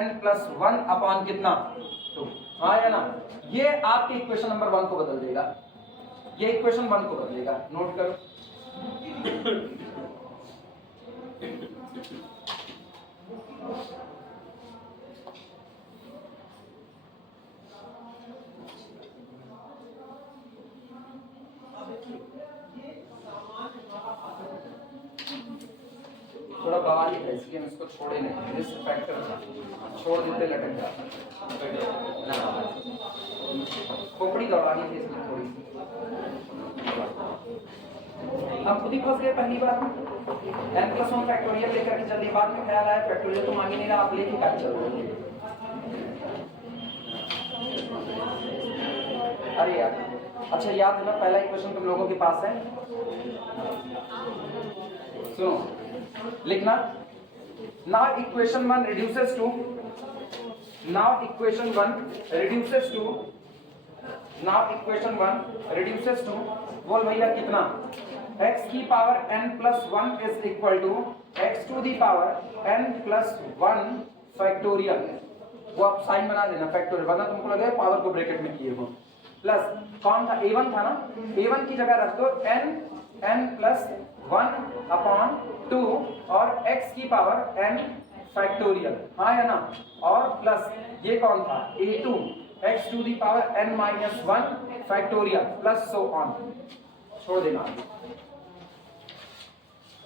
n+1 upon कितना? 2, हाँ या ना? ये आपके इक्वेशन नंबर 1 को बदल देगा, ये इक्वेशन 1 को बदलेगा, नोट करो। थोड़ा बवाली है इसलिए हम इसको छोड़े नहीं, दिस फैक्टर छोड़ देते लटक जाता, खोपड़ी दबानी थी इसमें थोड़ी सी, हम खुद ही फंस गए पहली बार। n+1 फैक्टोरियल लेकर के चलिए, बाद में ख्याल आया फैक्टोरियल तो मांग ही नहीं रहा, आप लेके क्या चल रहे हैं? अरे यार, अच्छा याद है ना, पहला इक्वेशन तुम लोगों के पास है, सुनो लिखना। Now equation 1 reduces to, now equation 1 reduces to, now equation 1 reduces to, बोल भैया कितना? x⁴n+1 is equal to x⁴n+1 factorial, वो आप साइन बना देना फैक्टोरियल, वरना तुमको लगेगा पावर को ब्रैकेट में किए हो, प्लस कौन था? a1 था ना, a1 की जगह रख दो n+1/2 और x⁴n फैक्टोरियल, हाँ या ना? और प्लस ये कौन था? a2 x⁴n-1 factorial plus so on, छोड़ देना।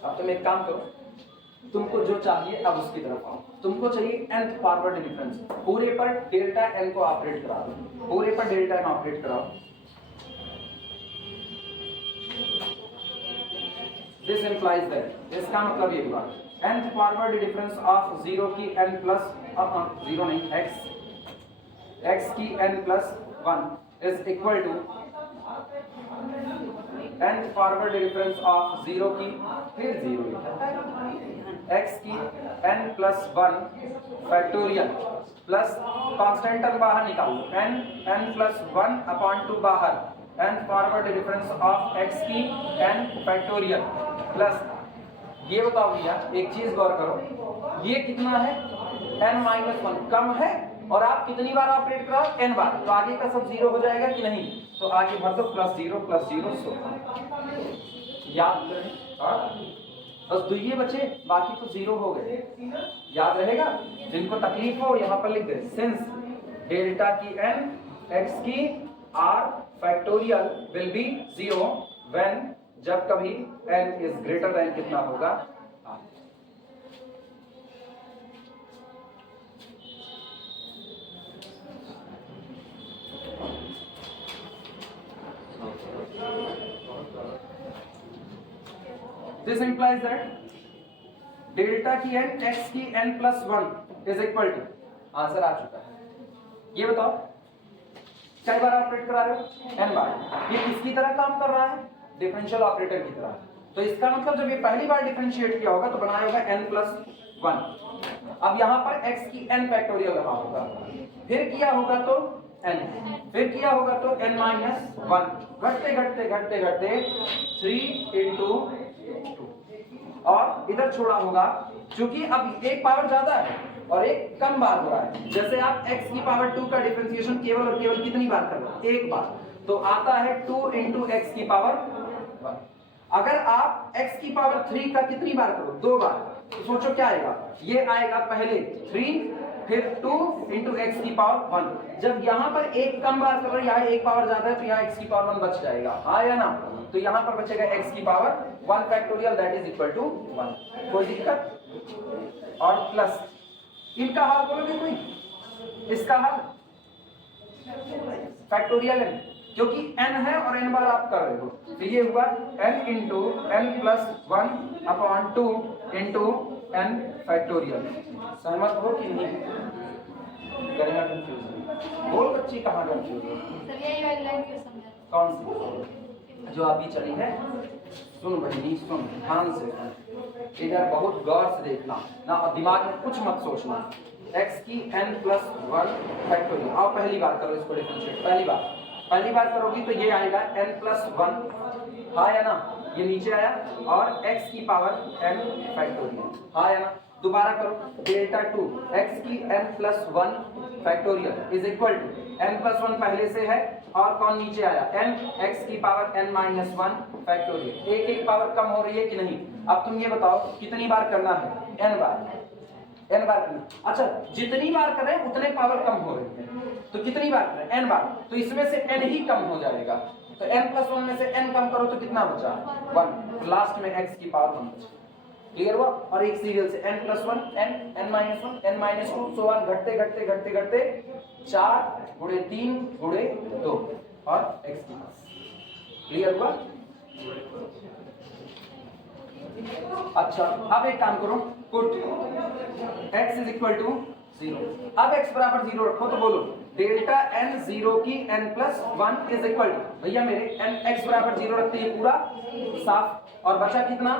अब तुम एक काम करो, तुमको जो चाहिए अब उसकी तरफ आओ। तुमको चाहिए nth फॉरवर्ड डिफरेंस, पूरे पर डेल्टा n को ऑपरेट करा दो, पूरे पर डेल्टा n ऑपरेट कराओ। दिस इंप्लाइज दैट, इसका मतलब ये हुआ nth फॉरवर्ड डिफरेंस ऑफ 0 की n प्लस 0 नहीं x की n plus 1 is equal to nth forward difference of 0 की फिर 0 x की n plus 1 factorial plus constant term बाहर निकालो n प्लस 1 अपॉन 2 बाहर nth forward difference of x की n फैक्टोरियल प्लस ये बताओ भैया एक चीज गौर करो, ये कितना है n-1 कम है और आप कितनी बार ऑपरेट कराओ n बार, तो आगे का सब 0 हो जाएगा कि नहीं, तो आगे भर दो +0 सो याद करें। बस दो ये बचे, बाकी तो 0 हो गए, याद रहेगा। जिनको तकलीफ हो यहाँ पर लिख दे, सिंस डेल्टा की n x की r factorial will be 0 when, जब कभी n इज ग्रेटर देन कितना होगा r। This implies that delta की n x की n plus 1 is equal to, answer आ चुका है। ये बताओ कई बार ऑपरेट करा रहे हो n बार, ये किसकी तरह काम कर रहा है, डिफरेंशियल ऑपरेटर की तरह। तो इसका मतलब जब ये पहली बार डिफरेंशिएट किया होगा तो बनाया होगा n प्लस 1। अब यहाँ पर x की n फैक्टोरियल रहा होगा, फिर किया होगा तो n, फिर किया होगा तो n माइनस 1, घटते घटते घटते घटते 3 इंटू 2, और इधर छोड़ा होगा क्योंकि अब एक पावर ज्यादा है और एक कम बार हो रहा है। जैसे आप x की पावर 2 का डिफरेंशिएशन केवल और केवल कितनी बार कर रहे हो, एक बार, तो आता है 2 इंटू x की पावर 1। अगर आप x की पावर 3 का कितनी बार करो, 2 बार, तो सोचो क्या आएगा, ये आएगा पहले 3 फिर 2 इंटू x की पावर 1। जब यहाँ पर एक कम बार कर रहे हैं, यहाँ एक पावर ज्यादा है तो यहाँ x की पावर 1 बच जाएगा, हाँ या ना, तो यहाँ पर बचेगा x की power 1 factorial that is equal to 1। कोई दिक्कत? और प्लस इनका हाल बोलोगे कोई, इसका हाल फैक्टोरियल n, क्योंकि n है और n बार आप कर रहे हो, तो ये हुआ n into n plus 1 upon 2 into n factorial. सहमत हो कि नहीं? करेगा कंफ्यूजन, बोल बच्ची कहाँ कंफ्यूज हो? सर यही वाली लाइन क्यों समझा? कौन सी जो अभी चली है? सुन बहनी सुन, ध्यान से सुन, इधर बहुत गौर से देखना ना, और दिमाग में कुछ मत सोचना। x की n प्लस 1 फैक्टोरियल, आओ पहली बार करो इसको डिफरेंशिएट, पहली बार करोगी तो ये आएगा n प्लस 1, हाँ या ना, ये नीचे आया, और x की पावर n फैक्टोरियल, हाँ या ना। दोबारा करो, डेल्टा 2 x की n plus 1 factorial is equal to n plus 1 पहले से है और कौन नीचे आया, n x की पावर n माइनस 1 फैक्टोरियल। एक एक पावर कम हो रही है कि नहीं? अब तुम ये बताओ कितनी बार करना है, n बार करना। अच्छा, जितनी बार करें उतने पावर कम हो रही है, तो कितनी बार करें, n बार, तो इसमें से n ही कम हो जाएगा, तो n प्लस 1 में से n कम करो तो कितना बचा, 1, तो लास्ट में x की पावर 1 बचा। क्लियर हुआ? और एक सीरियल से n plus 1 n minus 1 n minus 2 so on, घटते घटते घटते घटते 4 गुणे 3 गुणे 2 और x की पावर। क्लियर हुआ? अच्छा, अब एक काम करो, put x is equal to 0। अब x बराबर 0 रखो तो बोलो डेल्टा n 0 की n plus 1 is equal to, भैया मेरे n x बराबर 0 रखते हैं पूरा साफ, और बचा कितना,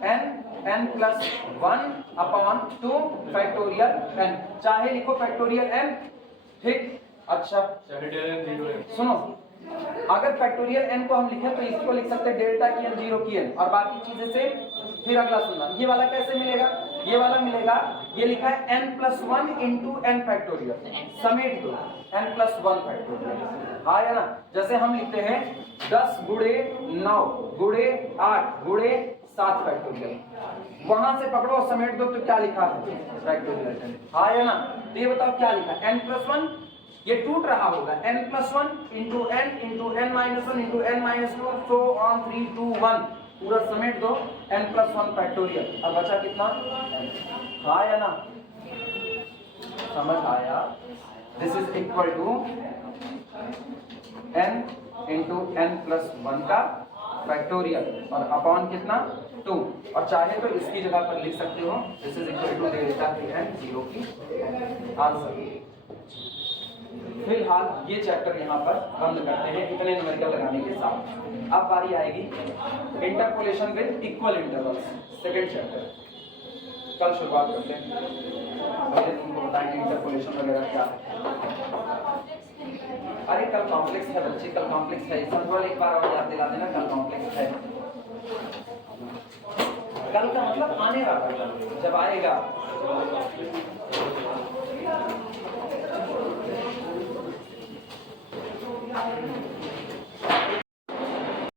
n plus 1 upon 2 factorial n, चाहे लिखो फैक्टोरियल n, ठीक। अच्छा सुनो, अगर फैक्टोरियल n को हम लिखें तो इसको लिख सकते हैं डेल्टा की n 0 की n, और बाकी चीजें से। फिर अगला सुनना, ये वाला कैसे मिलेगा, ये वाला मिलेगा, ये लिखा है n plus 1 into n factorial, समेट दो n प्लस 1 फैक्टोरियल, हाँ या ना। जैसे हम लिखते हैं 10 गुणे 9 गुणे 8 गुणे 7 फैक्टोरियल, वहां से पकड़ो और समेट दो तो क्या लिखा है, फैक्टोरियल, हाँ या ना। तो ये बताओ क्या लिखा, n प्लस 1, ये टूट रहा होगा, n plus 1 into n minus 1 into n minus 2 so on 3 2 1, पूरा समेट दो n+1 फैक्टोरियल, अब बचा कितना n, हाँ या ना, समझ आया? This is equal to n into n+1 का फैक्टोरियल और अपॉन कितना 2, और चाहे तो इसकी जगह पर लिख सकते हो दिस इज इक्वल टू दे देता है n 0 की आंसर। फिलहाल ये चैप्टर यहाँ पर बंद करते हैं इतने न्यूमेरिकल लगाने के साथ। अब बारी आएगी interpolation with equal intervals, second chapter. कल शुरुआत करते हैं, पहले तुमको बताएंगे इंटरपोलेशन वगैरह क्या है। अरे कल कॉम्प्लेक्स है बच्चे, कल कॉम्प्लेक्स है, संभल एक बार और याद दिला देना कल कॉम्प्लेक्स है। कल का मतलब आने वाला, जब आएगा।